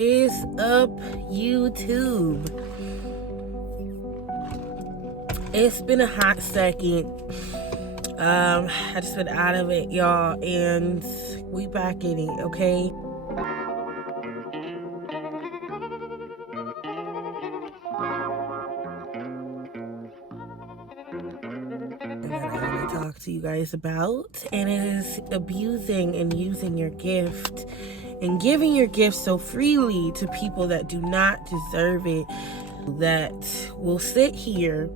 is up, YouTube? It's been a hot second. I just been out of it, y'all, and we back in it, okay? That I want to talk to you guys about, and it is abusing and using your gift and giving your gift so freely to people that do not deserve it, that will sit here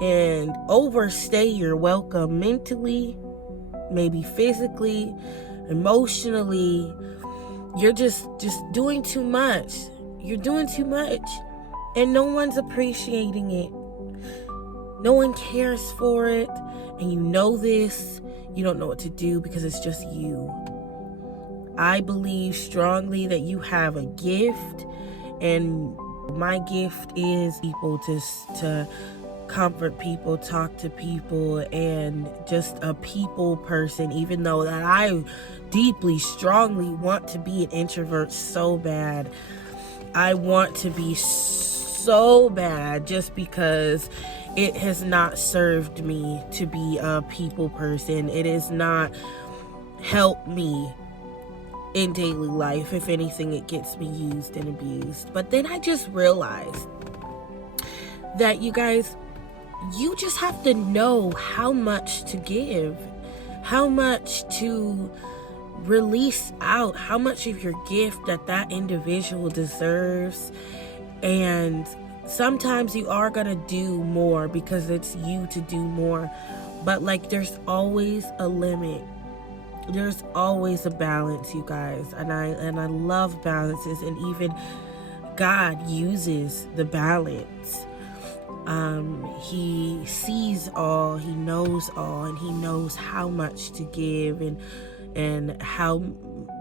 and overstay your welcome mentally, maybe physically, emotionally. You're just doing too much. You're doing too much, and no one's appreciating it. No one cares for it, and you know this. You don't know what to do because it's just you. I believe strongly that you have a gift, and my gift is people to comfort people, talk to people, and just a people person, even though that I deeply, strongly want to be an introvert so bad. I want to be so bad just because it has not served me to be a people person. It has not helped me in daily life. If anything, it gets me used and abused. But then I just realized that, you guys, you just have to know how much to give, how much to release out, how much of your gift that individual deserves. And sometimes you are gonna do more because it's you to do more, but like there's always a limit. There's always a balance, you guys, and I love balances, and even God uses the balance. He sees all, he knows all, and he knows how much to give and how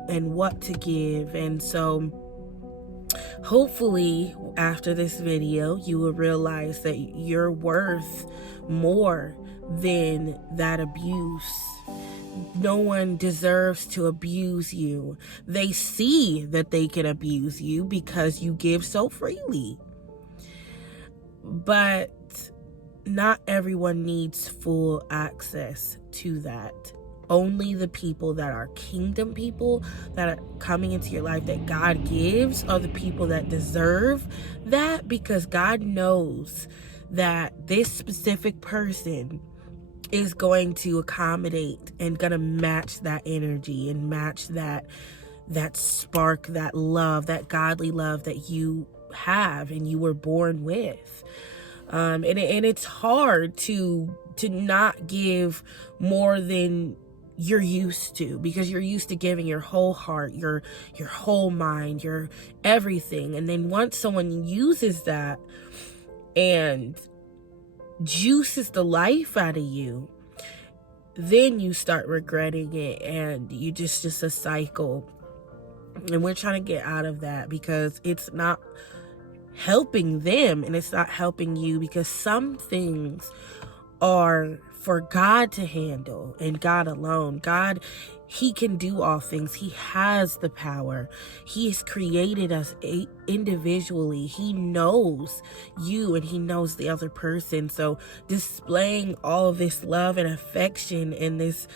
and what to give. And so hopefully after this video you will realize that you're worth more than that abuse. No one deserves to abuse you. They see that they can abuse you because you give so freely. But not everyone needs full access to that. Only the people that are kingdom people that are coming into your life that God gives are the people that deserve that, because God knows that this specific person is going to accommodate and gonna match that energy and match that spark, that love, that godly love that you have and you were born with. And it's hard to not give more than you're used to, because you're used to giving your whole heart, your whole mind, your everything. And then once someone uses that and juices the life out of you, then you start regretting it, and you just a cycle. And we're trying to get out of that because it's not helping them and it's not helping you, because some things are for God to handle and God alone. God, he can do all things. He has the power. He has created us individually. He knows you and he knows the other person. So displaying all this love and affection and this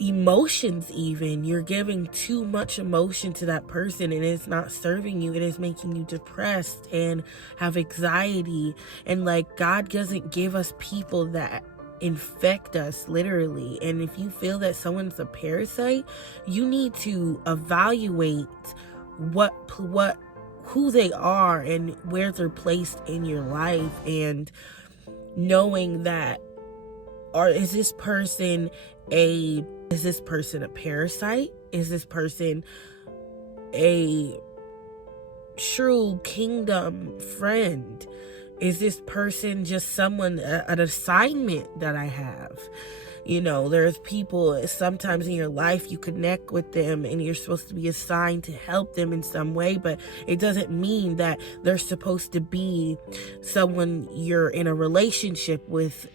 emotions, even you're giving too much emotion to that person and it's not serving you. It is making you depressed and have anxiety. And like, God doesn't give us people that infect us, literally. And if you feel that someone's a parasite, you need to evaluate who they are and where they're placed in your life, and knowing that, or is this person a parasite? Is this person a true kingdom friend? Is this person just someone, an assignment that I have? You know, there's people sometimes in your life, you connect with them and you're supposed to be assigned to help them in some way, but it doesn't mean that they're supposed to be someone you're in a relationship with,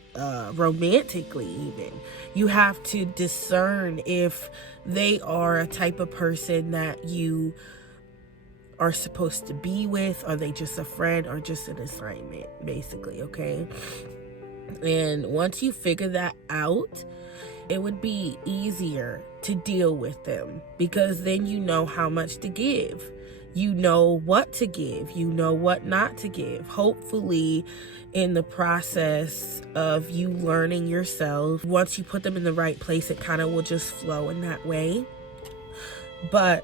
romantically even. You have to discern if they are a type of person that you are supposed to be with? Are they just a friend or just an assignment, basically, okay? And once you figure that out, it would be easier to deal with them, because then you know how much to give. You know what to give. You know what not to give. Hopefully, in the process of you learning yourself, once you put them in the right place, it kind of will just flow in that way. But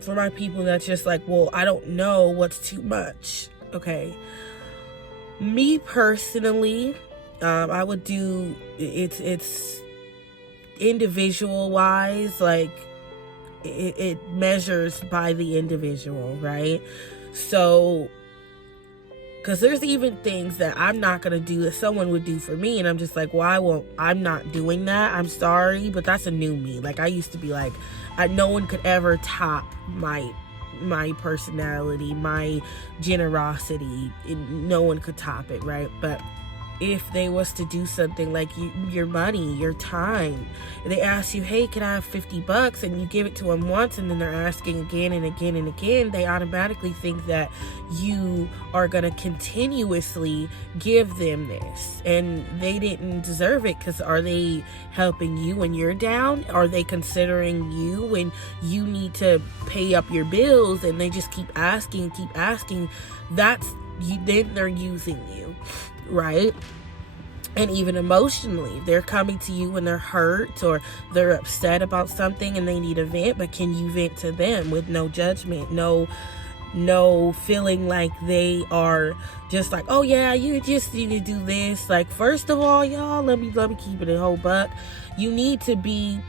for my people that's just like, well, I don't know what's too much. Okay. Me personally, I would do it's individual wise, like it measures by the individual, right? So, because there's even things that I'm not going to do that someone would do for me, and I'm just like, why? Well, I'm not doing that. I'm sorry, but that's a new me. Like, I used to be like, no one could ever top my personality, my generosity. No one could top it, right? But if they was to do something like your money, your time, and they ask you, hey, can I have $50? And you give it to them once, and then they're asking again and again and again, they automatically think that you are going to continuously give them this, and they didn't deserve it. Because are they helping you when you're down? Are they considering you when you need to pay up your bills, and they just keep asking? That's you, then they're using you, right? And even emotionally, they're coming to you when they're hurt or they're upset about something and they need a vent, but can you vent to them with no judgment, no feeling like they are just like, oh yeah, you just need to do this. Like, first of all, y'all, let me keep it a whole buck. You need to be,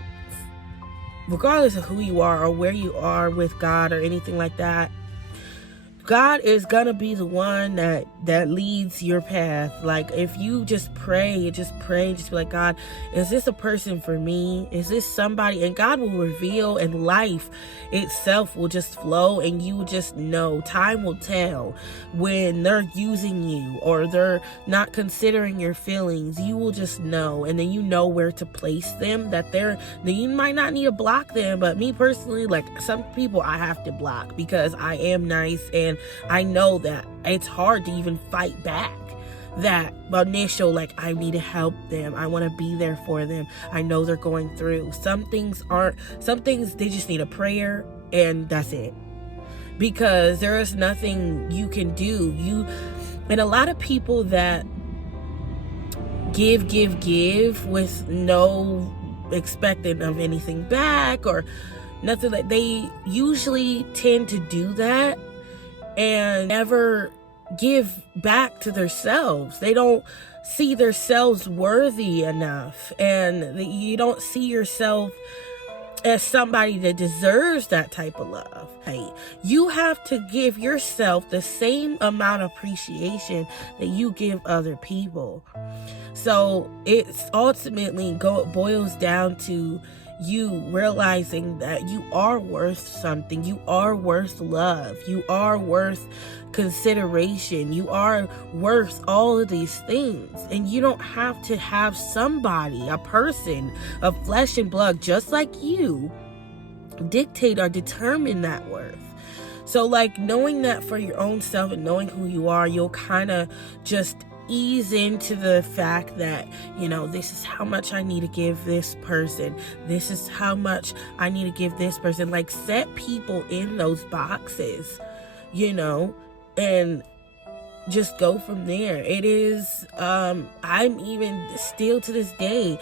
regardless of who you are or where you are with God or anything like that, God is gonna be the one that leads your path. Like, if you just pray, just be like, God, is this a person for me? Is this somebody? And God will reveal, and life itself will just flow, and you just know. Time will tell when they're using you or they're not considering your feelings. You will just know, and then you know where to place them. That you might not need to block them, but me personally, like, some people I have to block because I am nice, and I know that it's hard to even fight back that initial, like, I need to help them, I want to be there for them, I know they're going through. Some things they just need a prayer, and that's it. Because there is nothing you can do. And a lot of people that give with no expecting of anything back or nothing, like, they usually tend to do that and never give back to themselves. They don't see themselves worthy enough, and you don't see yourself as somebody that deserves that type of love. Hey, you have to give yourself the same amount of appreciation that you give other people. So it's ultimately boils down to you realizing that you are worth something. You are worth love. You are worth consideration. You are worth all of these things. And you don't have to have somebody, a person of flesh and blood just like you, dictate or determine that worth. So, like, knowing that for your own self and knowing who you are, you'll kind of just ease into the fact that, this is how much I need to give this person. This is how much I need to give this person. Like, set people in those boxes, and just go from there. It is, I'm even still to this day,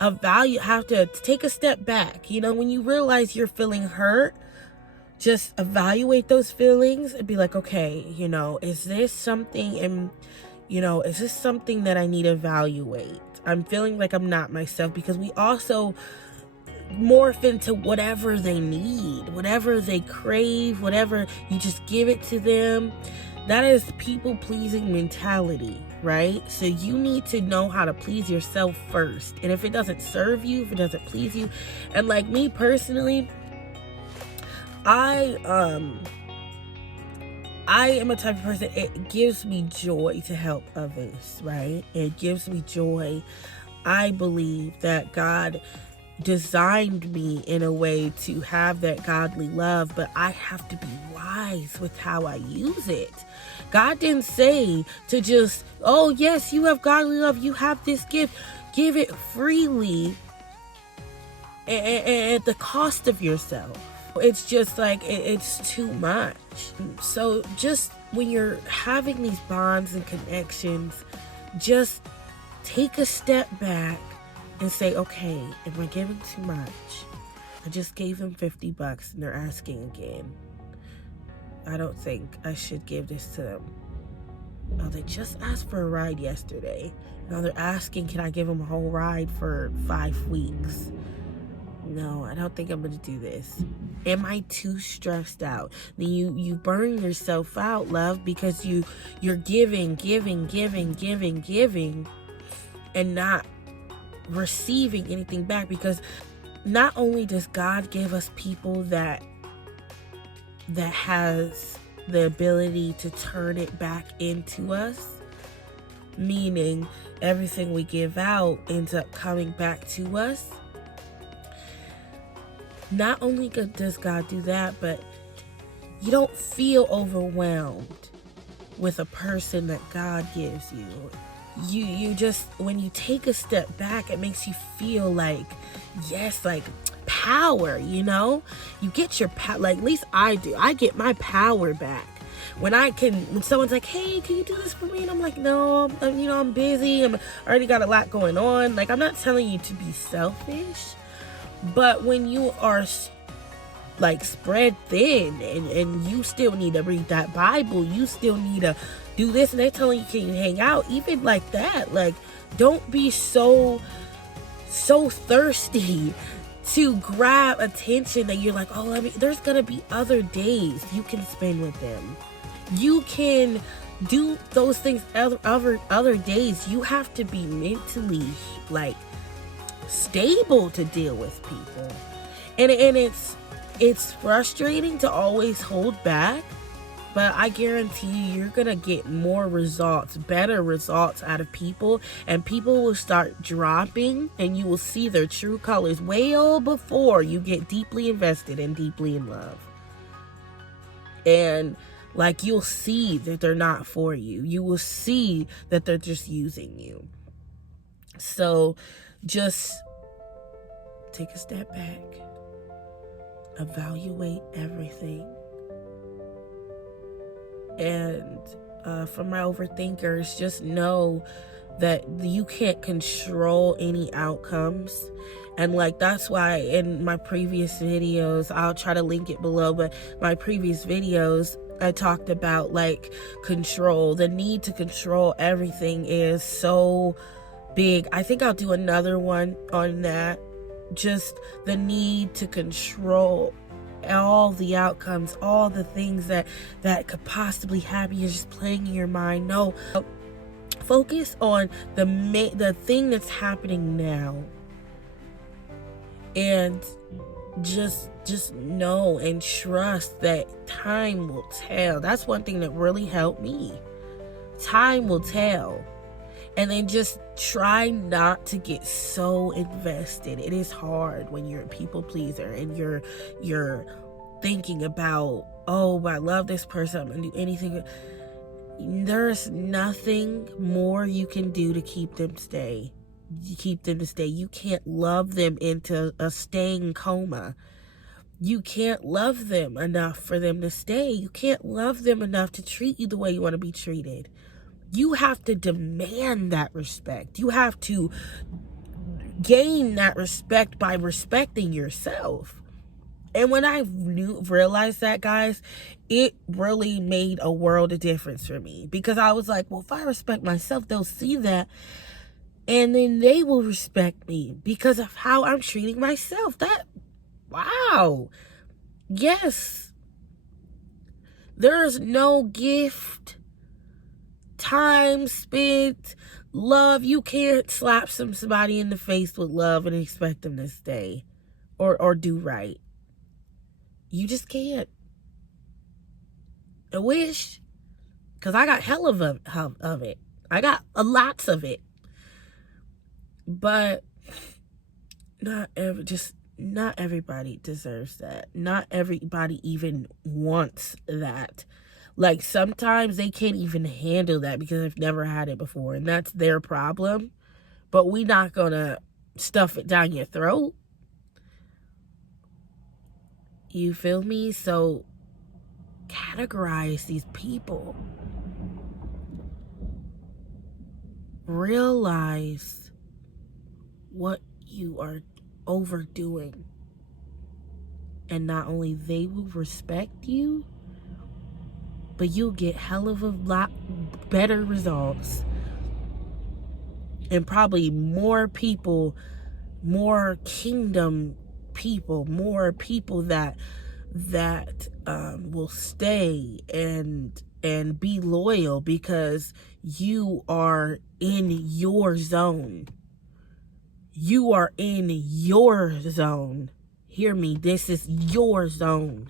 have to take a step back. When you realize you're feeling hurt, just evaluate those feelings and be like, okay, is this something is this something that I need to evaluate? I'm feeling like I'm not myself, because we also morph into whatever they need, whatever they crave, whatever, you just give it to them. That is people-pleasing mentality, right? So you need to know how to please yourself first. And if it doesn't serve you, if it doesn't please you, and like me personally, I am a type of person, it gives me joy to help others, right? It gives me joy. I believe that God designed me in a way to have that godly love, but I have to be wise with how I use it. God didn't say to just, oh yes, you have godly love, you have this gift, give it freely at the cost of yourself. It's just like, it's too much. So just when you're having these bonds and connections, just take a step back and say, okay, am I giving too much? I just gave them $50 and they're asking again. I don't think I should give this to them. Oh, they just asked for a ride yesterday. Now they're asking, can I give them a whole ride for 5 weeks? No, I don't think I'm going to do this. Am I too stressed out? Then you burn yourself out, love, because you're giving, and not receiving anything back. Because not only does God give us people that has the ability to turn it back into us, meaning everything we give out ends up coming back to us. Not only does God do that, but you don't feel overwhelmed with a person that God gives you. You just, when you take a step back, it makes you feel like, yes, like power, you know? You get your power, like at least I do. I get my power back. When someone's like, hey, can you do this for me? And I'm like, no, I'm busy. I already got a lot going on. Like, I'm not telling you to be selfish. But when you are like spread thin and you still need to read that Bible, you still need to do this, and they're telling you can hang out, even like that, like don't be so thirsty to grab attention that you're like, oh, there's gonna be other days you can spend with them. You can do those things other days. You have to be mentally like stable to deal with people, and it's frustrating to always hold back, but I guarantee you're gonna get more results, better results out of people, and people will start dropping, and you will see their true colors way before you get deeply invested and deeply in love. And like, you'll see that they're not for you. You will see that they're just using you. So just take a step back, evaluate everything. And for my overthinkers, just know that you can't control any outcomes. And like, that's why in my previous videos, I'll try to link it below, but my previous videos, I talked about like control. The need to control everything is so big. I think I'll do another one on that. Just the need to control all the outcomes, all the things that could possibly happen. You're just playing in your mind. No, focus on the thing that's happening now, and just know and trust that time will tell. That's one thing that really helped me. Time will tell. And then just try not to get so invested. It is hard when you're a people pleaser and you're thinking about, oh, I love this person, I'm gonna do anything. There's nothing more you can do to keep them to stay. You can't love them into a staying coma. You can't love them enough for them to stay. You can't love them enough to treat you the way you want to be treated. You have to demand that respect. You have to gain that respect by respecting yourself. And when I realized that, guys, it really made a world of difference for me. Because I was like, well, if I respect myself, they'll see that. And then they will respect me because of how I'm treating myself. Wow. Yes. There's no gift, time spent, love. You can't slap somebody in the face with love and expect them to stay or do right. You just can't. I wish, because I got hell of it. I got lots of it. But not everybody deserves that. Not everybody even wants that. Like, sometimes they can't even handle that because they've never had it before, and that's their problem. But we not gonna stuff it down your throat. You feel me? So categorize these people. Realize what you are overdoing. And not only they will respect you, but you'll get hell of a lot better results. And probably more people, more kingdom people, more people that will stay and be loyal because you are in your zone. You are in your zone. Hear me, this is your zone.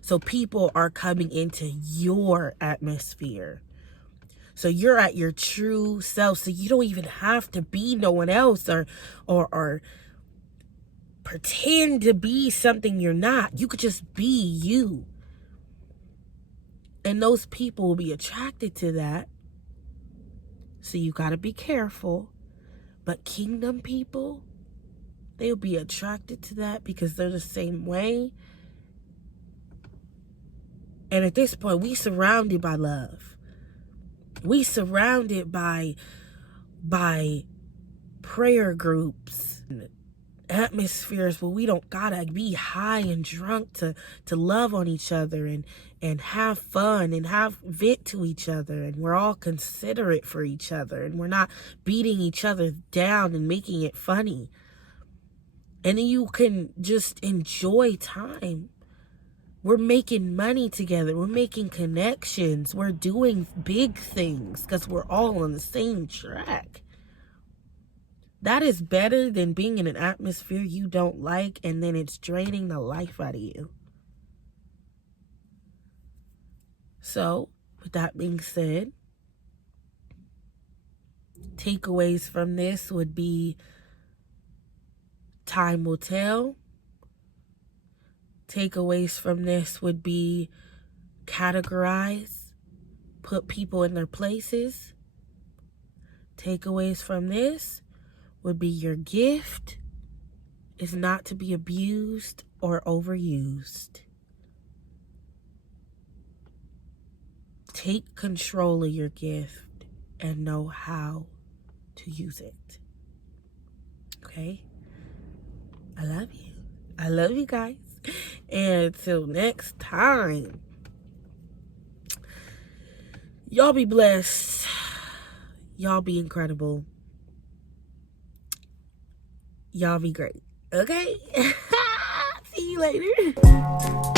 So people are coming into your atmosphere. So you're at your true self. So you don't even have to be no one else or pretend to be something you're not. You could just be you. And those people will be attracted to that. So you got to be careful. But kingdom people, they'll be attracted to that because they're the same way. And at this point, we surrounded by love. We surrounded by prayer groups, atmospheres where we don't gotta be high and drunk to love on each other and have fun and have vent to each other, and we're all considerate for each other, and we're not beating each other down and making it funny. And then you can just enjoy time. We're making money together. We're making connections. We're doing big things because we're all on the same track. That is better than being in an atmosphere you don't like and then it's draining the life out of you. So, with that being said, takeaways from this would be time will tell. Takeaways from this would be categorize, put people in their places. Takeaways from this would be your gift is not to be abused or overused. Take control of your gift and know how to use it. Okay? I love you. I love you guys. And until next time, y'all be blessed. Y'all be incredible. Y'all be great. Okay? See you later.